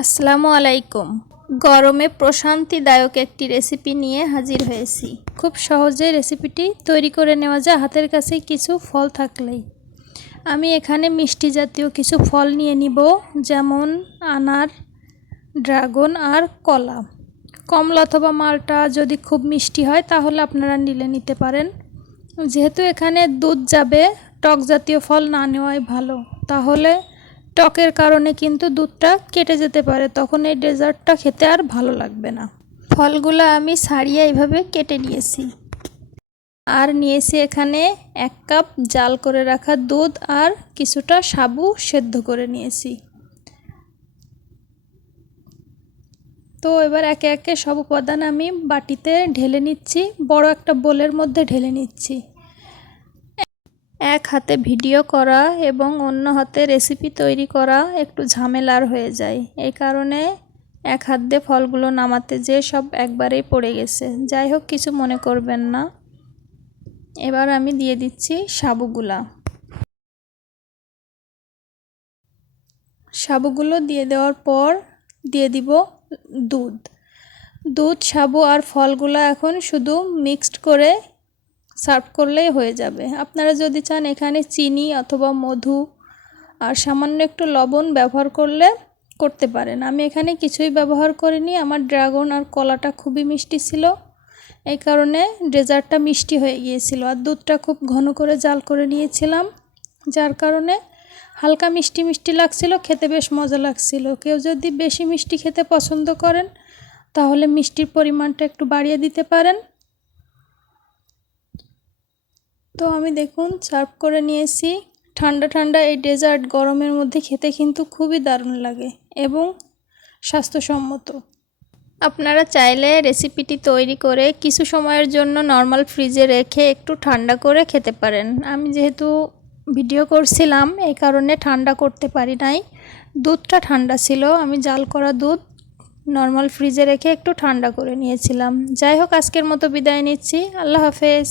আসসালামু আলাইকুম। গরমে প্রশান্তিদায়ক একটি রেসিপি নিয়ে হাজির হয়েছি। খুব সহজে রেসিপিটি তৈরি করে নেওয়া যায়, হাতের কাছে কিছু ফল থাকলেই। আমি এখানে মিষ্টি জাতীয় কিছু ফল নিয়ে নিব, যেমন আনার, ড্রাগন আর কলা। কমলা অথবা মালটা যদি খুব মিষ্টি হয়, তাহলে আপনারা নিলে নিতে পারেন। যেহেতু এখানে দুধ যাবে, টক জাতীয় ফল না নেওয়াই ভালো। তাহলে টকের কারণে কিন্তু দুধটা কেটে যেতে পারে, তখন এই ডেজার্টটা খেতে আর ভালো লাগবে না। ফলগুলো আমি ছাড়িয়ে এইভাবে কেটে নিয়েছি। আর নিয়েছি এখানে এক কাপ জাল করে রাখা দুধ আর কিছুটা সাবু সেদ্ধ করে নিয়েছি। তো এবার একে একে সব উপাদান আমি বাটিতে ঢেলে নিচ্ছি, বড় একটা বোলের মধ্যে ঢেলে নিচ্ছি। এক হাতে ভিডিও করা এবং অন্য হাতে রেসিপি তৈরি করা একটু ঝামেলার হয়ে যায়। এই কারণে এক হাত দিয়ে ফলগুলো নামাতে যে সব একবারেই পড়ে গেছে। যাই হোক, কিছু মনে করবেন না। এবার আমি দিয়ে দিচ্ছি সাবুগুলা। সাবুগুলো দিয়ে দেওয়ার পর দিয়ে দিব দুধ। দুধ, সাবু আর ফলগুলো এখন শুধু মিক্সড করে সার্ভ করলেই হয়ে যাবে। আপনারা যদি চান এখানে চিনি অথবা মধু আর সামান্য একটু লবণ ব্যবহার করলে করতে পারেন। আমি এখানে কিছুই ব্যবহার করিনি। আমার ড্রাগন আর কলাটা খুবই মিষ্টি ছিল। এই কারণে ডেজার্টটা মিষ্টি হয়ে গিয়েছিল আর দুধটা খুব ঘন করে জাল করে নিয়েছিলাম, যার কারণে হালকা মিষ্টি মিষ্টি লাগছিল, খেতে বেশ মজা লাগছিল। কেউ যদি বেশি মিষ্টি খেতে পছন্দ করেন, তাহলে মিষ্টির পরিমাণটা একটু বাড়িয়ে দিতে পারেন। তো আমি দেখুন, সার্ভ করে নিয়েছি। ঠান্ডা ঠান্ডা এই ডেজার্ট গরমের মধ্যে খেতে কিন্তু খুবই দারুণ লাগে এবং স্বাস্থ্যসম্মত। আপনারা চাইলে রেসিপিটি তৈরি করে কিছু সময়ের জন্য নর্মাল ফ্রিজে রেখে একটু ঠান্ডা করে খেতে পারেন। আমি যেহেতু ভিডিও করছিলাম, এই কারণে ঠান্ডা করতে পারি নাই। দুধটা ঠান্ডা ছিল, আমি জাল করা দুধ নর্মাল ফ্রিজে রেখে একটু ঠান্ডা করে নিয়েছিলাম। যাই হোক, আজকের মতো বিদায় নিচ্ছি। আল্লাহ হাফেজ।